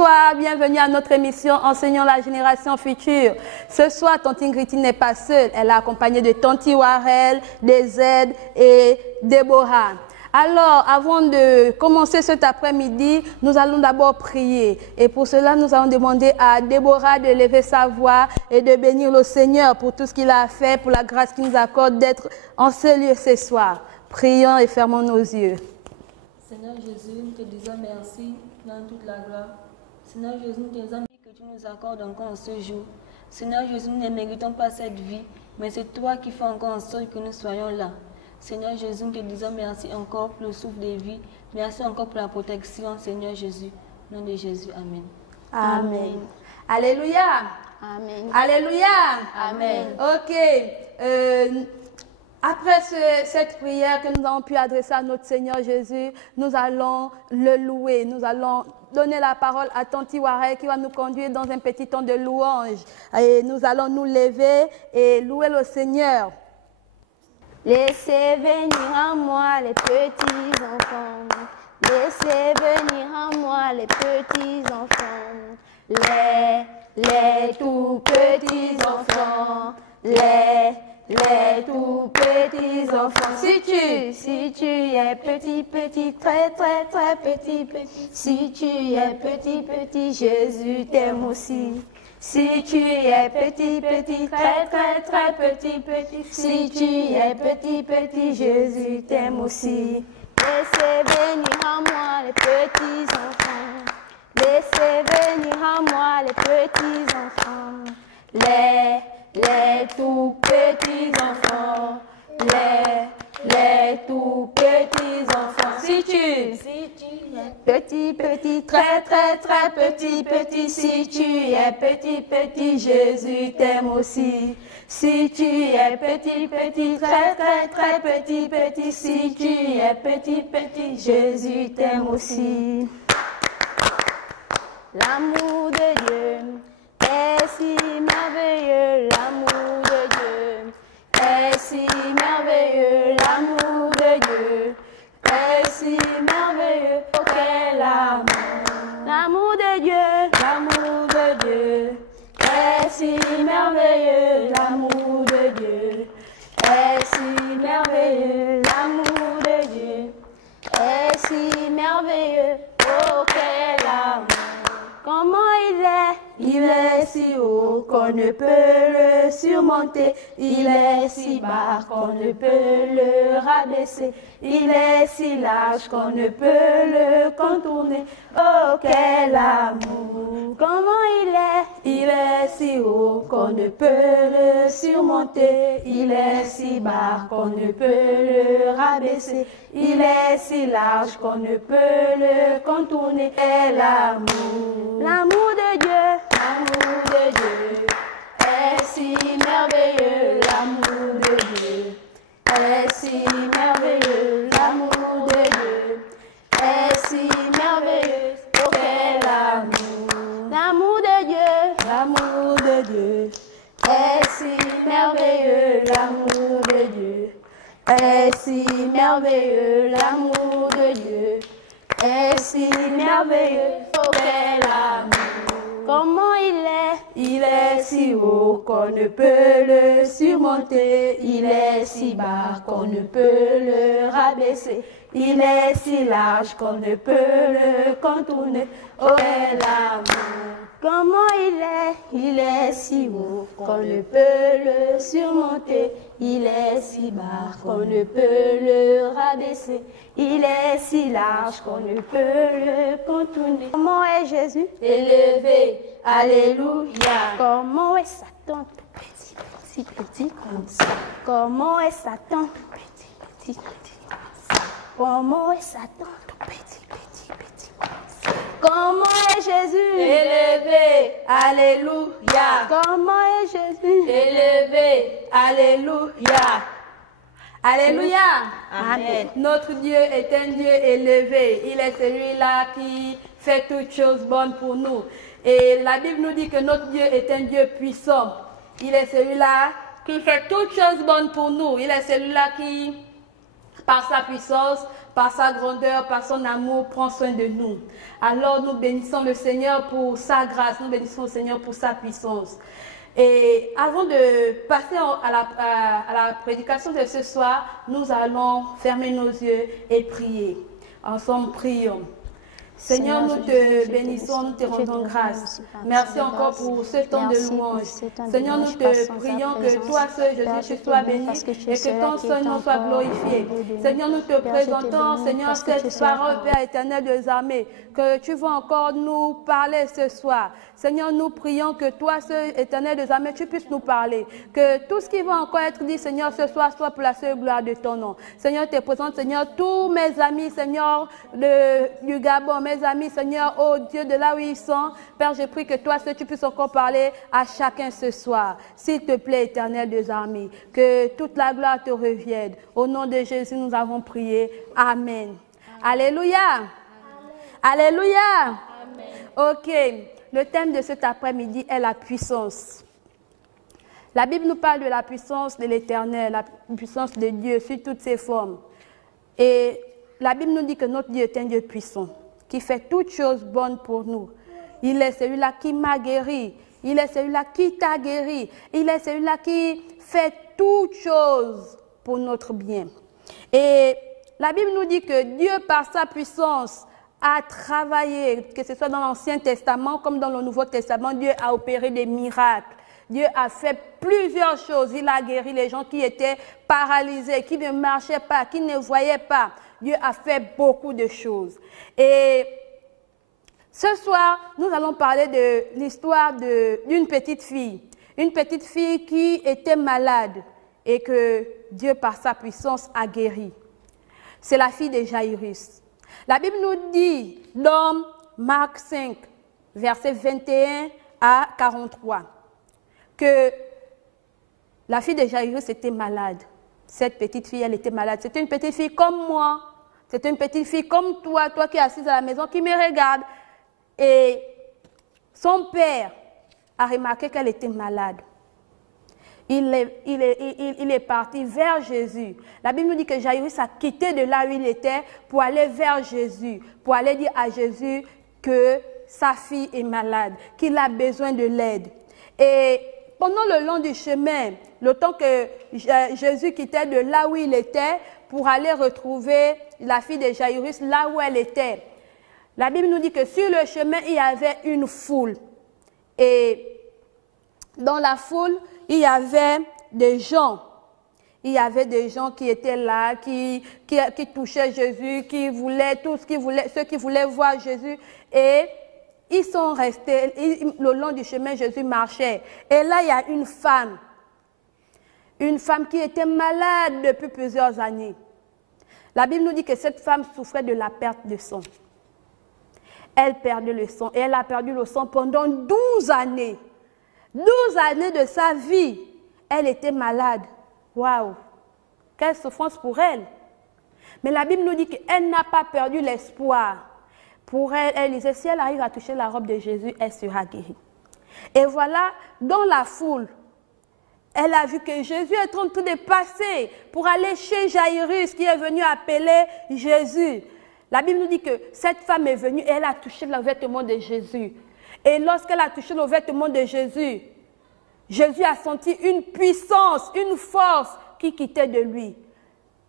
Bonsoir, bienvenue à notre émission Enseignons la génération future. Ce soir, Tante Ingrid n'est pas seule, elle est accompagnée de Tante Warel, Zed et Déborah. Alors, avant de commencer cet après-midi, nous allons d'abord prier. Et pour cela, nous allons demander à Déborah de lever sa voix et de bénir le Seigneur pour tout ce qu'il a fait, pour la grâce qu'il nous accorde d'être en ce lieu ce soir. Prions et fermons nos yeux. Seigneur Jésus, nous te disons merci dans toute la gloire. Seigneur Jésus, nous te disons que tu nous accordes encore ce jour. Seigneur Jésus, nous ne méritons pas cette vie, mais c'est toi qui fais encore en sorte que nous soyons là. Seigneur Jésus, nous te disons merci encore pour le souffle de vie. Merci encore pour la protection, Seigneur Jésus. Au nom de Jésus, Amen. Amen. Alléluia. Amen. Alléluia. Amen. Ok. Après cette prière que nous avons pu adresser à notre Seigneur Jésus, nous allons le louer. Nous allons donner la parole à Tante Warel qui va nous conduire dans un petit temps de louange. Et nous allons nous lever et louer le Seigneur. Laissez venir à moi les petits enfants. Laissez venir à moi les petits enfants. Les tout petits enfants. Les tout petits enfants. Si tu es petit, très petit, si tu es petit, Jésus t'aime aussi. Si tu es petit, très petit, si tu es petit, Jésus t'aime aussi. Laissez venir à moi les petits enfants. Laissez venir à moi les petits enfants. Les tout petits enfants. Les tout petits enfants. Si tu es petit, très petit, si tu es petit, Jésus t'aime aussi. Si tu es petit, très petit, si tu es petit, Jésus t'aime aussi. L'amour de Dieu est si merveilleux, l'amour de Dieu est si merveilleux, l'amour de Dieu est si merveilleux. Oh, quel amour! L'amour de Dieu est si merveilleux, l'amour de Dieu est si merveilleux, l'amour de Dieu est si merveilleux. Oh, quel amour! Comment il est si haut qu'on ne peut le surmonter. Il est si bas qu'on ne peut le rabaisser. Il est si large qu'on ne peut le contourner. Oh, quel amour! Comment il est si haut qu'on ne peut le surmonter. Il est si bas qu'on ne peut le rabaisser. Il est si large qu'on ne peut le contourner. Quel amour! L'amour de Dieu est si merveilleux, l'amour de Dieu est si merveilleux, l'amour de Dieu est si merveilleux. Oh, quel amour! L'amour de Dieu est si merveilleux, l'amour de Dieu est si merveilleux, l'amour de Dieu est si merveilleux. Oh, quel amour! Comment il est si haut qu'on ne peut le surmonter. Il est si bas qu'on ne peut le rabaisser. Il est si large qu'on ne peut le contourner. Oh, quel amour! Comment il est si haut qu'on ne peut le surmonter. Il est si bas qu'on ne peut le rabaisser. Il est si large qu'on ne peut le contourner. Comment est Jésus élevé? Alléluia. Comment est Satan petit comme ça? Comment est Satan petit comme ça? Comment est Satan petit comme ça? Comment est Jésus élevé? Alléluia. Comment est Jésus élevé? Alléluia. Alléluia. Amen. Notre Dieu est un Dieu élevé. Il est celui-là qui fait toutes choses bonnes pour nous. Et la Bible nous dit que notre Dieu est un Dieu puissant. Il est celui-là qui fait toutes choses bonnes pour nous. Il est celui-là qui par sa puissance, par sa grandeur, par son amour, prend soin de nous. Alors nous bénissons le Seigneur pour sa grâce, nous bénissons le Seigneur pour sa puissance. Et avant de passer à la prédication de ce soir, nous allons fermer nos yeux et prier. Ensemble, prions. Seigneur, nous te bénissons, nous te rendons grâce. Merci encore pour ce temps de louange. Seigneur, nous te prions que toi seul, Jésus, tu sois béni et que ton seul nom soit glorifié. Seigneur, nous te présentons, Seigneur, cette parole, Père éternel des armées, que tu vas encore nous parler ce soir. Seigneur, nous prions que toi seul, éternel des armées, tu puisses nous parler. Que tout ce qui va encore être dit, Seigneur, ce soir, soit pour la seule gloire de ton nom. Seigneur, je te présente, Seigneur, tous mes amis, Seigneur, du Gabon, mes amis, Seigneur, oh Dieu, de là où ils sont. Père, je prie que toi, seul, tu puisses encore parler à chacun ce soir. S'il te plaît, éternel des armées, que toute la gloire te revienne. Au nom de Jésus, nous avons prié. Amen. Alléluia. Alléluia. Ok. Le thème de cet après-midi est la puissance. La Bible nous parle de la puissance de l'Éternel, la puissance de Dieu sous toutes ses formes. Et la Bible nous dit que notre Dieu est un Dieu puissant, qui fait toutes choses bonnes pour nous. Il est celui-là qui m'a guéri. Il est celui-là qui t'a guéri. Il est celui-là qui fait toutes choses pour notre bien. Et la Bible nous dit que Dieu, par sa puissance, a travaillé, que ce soit dans l'Ancien Testament comme dans le Nouveau Testament. Dieu a opéré des miracles. Dieu a fait plusieurs choses. Il a guéri les gens qui étaient paralysés, qui ne marchaient pas, qui ne voyaient pas. Dieu a fait beaucoup de choses. Et ce soir, nous allons parler de l'histoire d'une petite fille. Une petite fille qui était malade et que Dieu, par sa puissance, a guéri. C'est la fille de Jaïrus. La Bible nous dit dans Marc 5, versets 21 à 43, que la fille de Jaïrus était malade. Cette petite fille, elle était malade. C'était une petite fille comme moi. C'était une petite fille comme toi qui es assise à la maison, qui me regarde. Et son père a remarqué qu'elle était malade. Il est parti vers Jésus. La Bible nous dit que Jaïrus a quitté de là où il était pour aller vers Jésus, pour aller dire à Jésus que sa fille est malade, qu'il a besoin de l'aide. Et pendant le long du chemin, le temps que Jésus quittait de là où il était pour aller retrouver la fille de Jaïrus là où elle était, la Bible nous dit que sur le chemin, il y avait une foule. Et dans la foule, il y avait des gens. Il y avait des gens qui étaient là, qui touchaient Jésus, qui voulaient, ceux qui voulaient voir Jésus. Et ils sont restés, le long du chemin, Jésus marchait. Et là, il y a une femme qui était malade depuis plusieurs années. La Bible nous dit que cette femme souffrait de la perte de sang. Elle perdait le sang. Et elle a perdu le sang pendant 12 années. 12 années de sa vie, elle était malade. Waouh! Quelle souffrance pour elle! Mais la Bible nous dit qu'elle n'a pas perdu l'espoir. Pour elle, elle disait, si elle arrive à toucher la robe de Jésus, elle sera guérie. Et voilà, dans la foule, elle a vu que Jésus est en train de passer pour aller chez Jaïrus qui est venu appeler Jésus. La Bible nous dit que cette femme est venue et elle a touché le vêtement de Jésus. Et lorsqu'elle a touché le vêtement de Jésus, Jésus a senti une puissance, une force qui quittait de lui.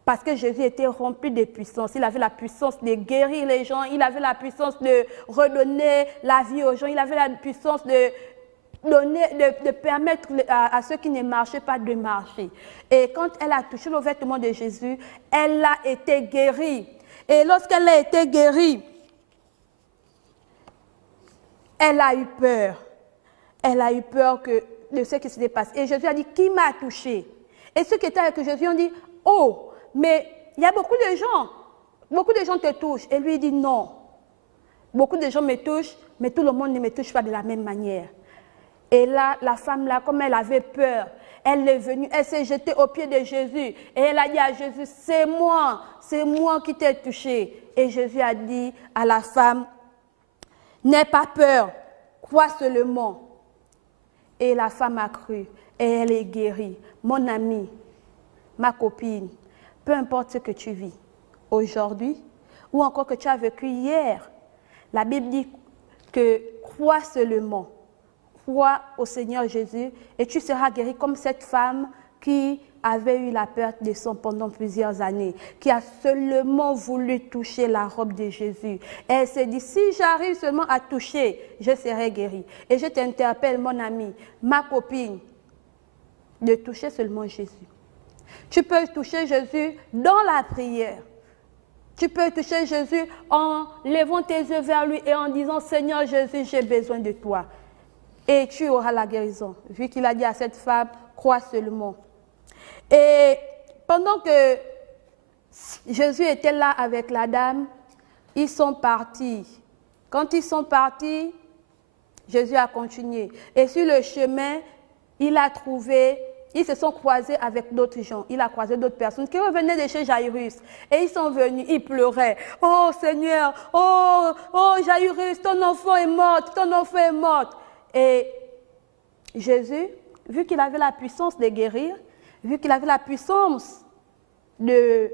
Parce que Jésus était rempli de puissance. Il avait la puissance de guérir les gens. Il avait la puissance de redonner la vie aux gens. Il avait la puissance de permettre à ceux qui ne marchaient pas de marcher. Et quand elle a touché le vêtement de Jésus, elle a été guérie. Et lorsqu'elle a été guérie, elle a eu peur. Elle a eu peur de ce qui s'était passé. Et Jésus a dit, qui m'a touché? Et ceux qui étaient avec Jésus ont dit, oh, mais il y a beaucoup de gens te touchent. Et lui il dit, non, beaucoup de gens me touchent, mais tout le monde ne me touche pas de la même manière. Et là, la femme, là, comme elle avait peur, elle est venue, elle s'est jetée aux pieds de Jésus. Et elle a dit à Jésus, c'est moi qui t'ai touché. Et Jésus a dit à la femme, n'aie pas peur, crois seulement. Et la femme a cru et elle est guérie. Mon amie, ma copine, peu importe ce que tu vis aujourd'hui ou encore que tu as vécu hier, la Bible dit que crois seulement, crois au Seigneur Jésus et tu seras guéri comme cette femme qui avait eu la perte de sang pendant plusieurs années, qui a seulement voulu toucher la robe de Jésus. Et elle s'est dit, si j'arrive seulement à toucher, je serai guérie. Et je t'interpelle, mon ami, ma copine, de toucher seulement Jésus. Tu peux toucher Jésus dans la prière. Tu peux toucher Jésus en levant tes yeux vers lui et en disant, Seigneur Jésus, j'ai besoin de toi. Et tu auras la guérison. Vu qu'il a dit à cette femme, crois seulement. Et pendant que Jésus était là avec la dame, ils sont partis. Quand ils sont partis, Jésus a continué. Et sur le chemin, ils se sont croisés avec d'autres gens. Il a croisé d'autres personnes qui revenaient de chez Jairus. Et ils sont venus, ils pleuraient. Oh Seigneur, oh Jairus, ton enfant est mort, ton enfant est mort. Et Jésus, vu qu'il avait la puissance de guérir, vu qu'il avait la puissance de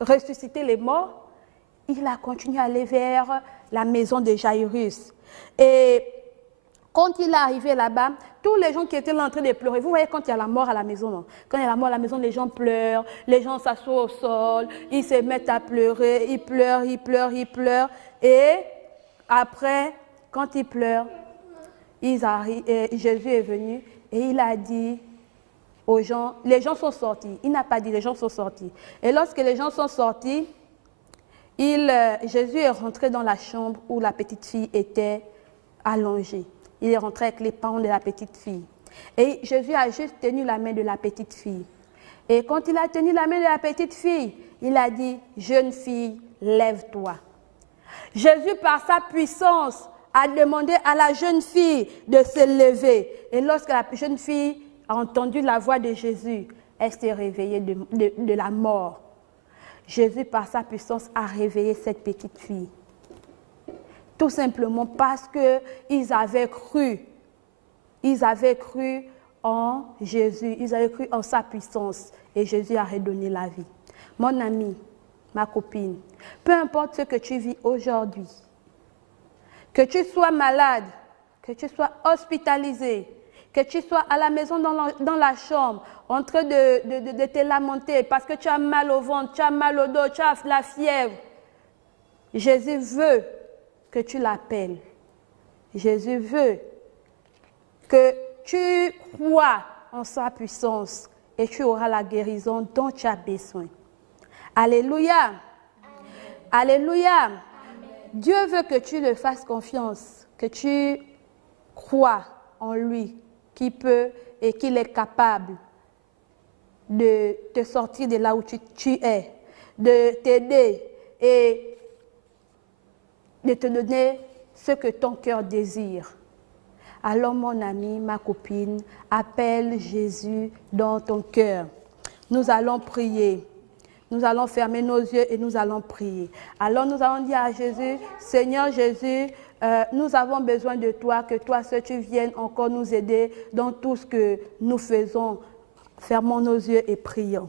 ressusciter les morts, il a continué à aller vers la maison de Jairus. Et quand il est arrivé là-bas, tous les gens qui étaient là en train de pleurer, vous voyez quand il y a la mort à la maison, non? Quand il y a la mort à la maison, les gens pleurent, les gens s'assoient au sol, ils se mettent à pleurer, ils pleurent, ils pleurent, ils pleurent. Et après, quand ils pleurent, Jésus est venu et il a dit aux gens, les gens sont sortis. Il n'a pas dit, les gens sont sortis. Et lorsque les gens sont sortis, Jésus est rentré dans la chambre où la petite fille était allongée. Il est rentré avec les parents de la petite fille. Et Jésus a juste tenu la main de la petite fille. Et quand il a tenu la main de la petite fille, il a dit, jeune fille, lève-toi. Jésus, par sa puissance, a demandé à la jeune fille de se lever. Et lorsque la jeune fille a entendu la voix de Jésus, elle s'est réveillée de la mort. Jésus, par sa puissance, a réveillé cette petite fille. Tout simplement parce qu'ils avaient cru. Ils avaient cru en Jésus. Ils avaient cru en sa puissance. Et Jésus a redonné la vie. Mon ami, ma copine, peu importe ce que tu vis aujourd'hui, que tu sois malade, que tu sois hospitalisé, que tu sois à la maison dans la chambre, en train de te lamenter parce que tu as mal au ventre, tu as mal au dos, tu as la fièvre. Jésus veut que tu l'appelles. Jésus veut que tu crois en sa puissance et tu auras la guérison dont tu as besoin. Alléluia. Alléluia. Amen. Dieu veut que tu le fasses confiance, que tu crois en lui, qui peut et qu'il est capable de te sortir de là où tu es, de t'aider et de te donner ce que ton cœur désire. Alors mon ami, ma copine, appelle Jésus dans ton cœur. Nous allons prier. Nous allons fermer nos yeux et nous allons prier. Alors nous allons dire à Jésus, Seigneur Jésus, nous avons besoin de toi, que toi seul tu viennes encore nous aider dans tout ce que nous faisons. Fermons nos yeux et prions.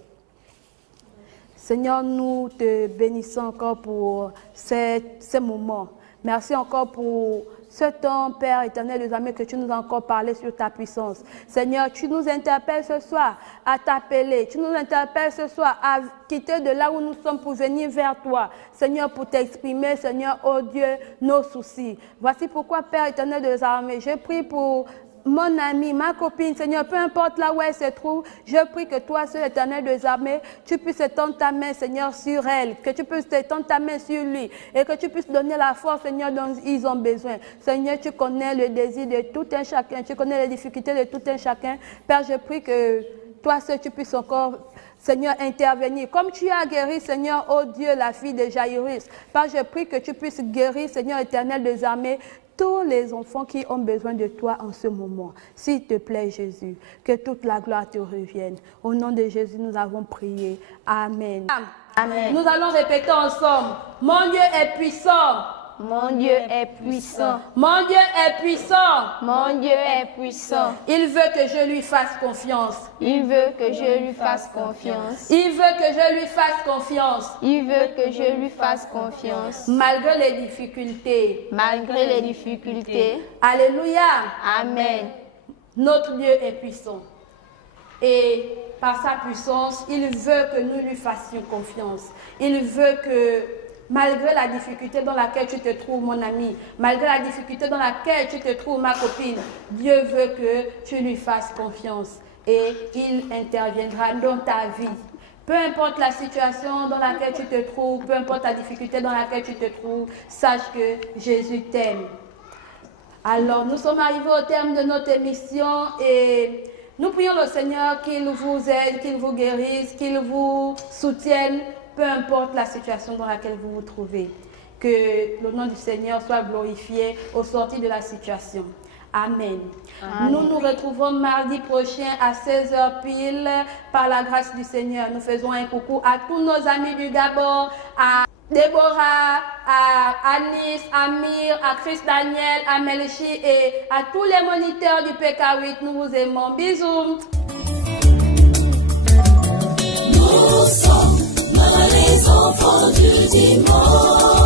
Seigneur, nous te bénissons encore pour ces moments. Merci encore pour ce temps, Père éternel des armées, que tu nous as encore parlé sur ta puissance. Seigneur, tu nous interpelles ce soir à t'appeler. Tu nous interpelles ce soir à quitter de là où nous sommes pour venir vers toi. Seigneur, pour t'exprimer, Seigneur, oh Dieu, nos soucis. Voici pourquoi, Père éternel des armées, je prie pour mon ami, ma copine, Seigneur, peu importe là où elle se trouve, je prie que toi, seul éternel des armées, tu puisses étendre ta main, Seigneur, sur elle, que tu puisses étendre ta main sur lui et que tu puisses donner la force, Seigneur, dont ils ont besoin. Seigneur, tu connais le désir de tout un chacun, tu connais les difficultés de tout un chacun. Père, je prie que toi seul, tu puisses encore, Seigneur, intervenir. Comme tu as guéri, Seigneur, oh Dieu, la fille de Jairus. Père, je prie que tu puisses guérir, Seigneur éternel des armées, tous les enfants qui ont besoin de toi en ce moment. S'il te plaît, Jésus, que toute la gloire te revienne. Au nom de Jésus, nous avons prié. Amen. Amen. Nous allons répéter ensemble. Mon Dieu est puissant. Mon Dieu est puissant. Mon Dieu est puissant. Mon Dieu est puissant. Il veut que je lui fasse confiance. Il veut que je lui fasse confiance. Il veut que je lui fasse confiance. Il veut que je lui fasse confiance. Malgré les difficultés. Malgré les difficultés. Alléluia. Amen. Notre Dieu est puissant. Et par sa puissance, il veut que nous lui fassions confiance. Il veut que, malgré la difficulté dans laquelle tu te trouves, mon ami, malgré la difficulté dans laquelle tu te trouves, ma copine, Dieu veut que tu lui fasses confiance. Et il interviendra dans ta vie. Peu importe la situation dans laquelle tu te trouves, peu importe la difficulté dans laquelle tu te trouves, sache que Jésus t'aime. Alors, nous sommes arrivés au terme de notre émission et nous prions le Seigneur qu'il vous aide, qu'il vous guérisse, qu'il vous soutienne, peu importe la situation dans laquelle vous vous trouvez. Que le nom du Seigneur soit glorifié au sortir de la situation. Amen. Amen. Nous nous retrouvons mardi prochain à 16h pile par la grâce du Seigneur. Nous faisons un coucou à tous nos amis du Gabon, à Déborah, à Anis, à Mir, à Chris Daniel, à Melchi et à tous les moniteurs du PK8. Nous vous aimons. Bisous. Nous sommes les enfants du dimanche.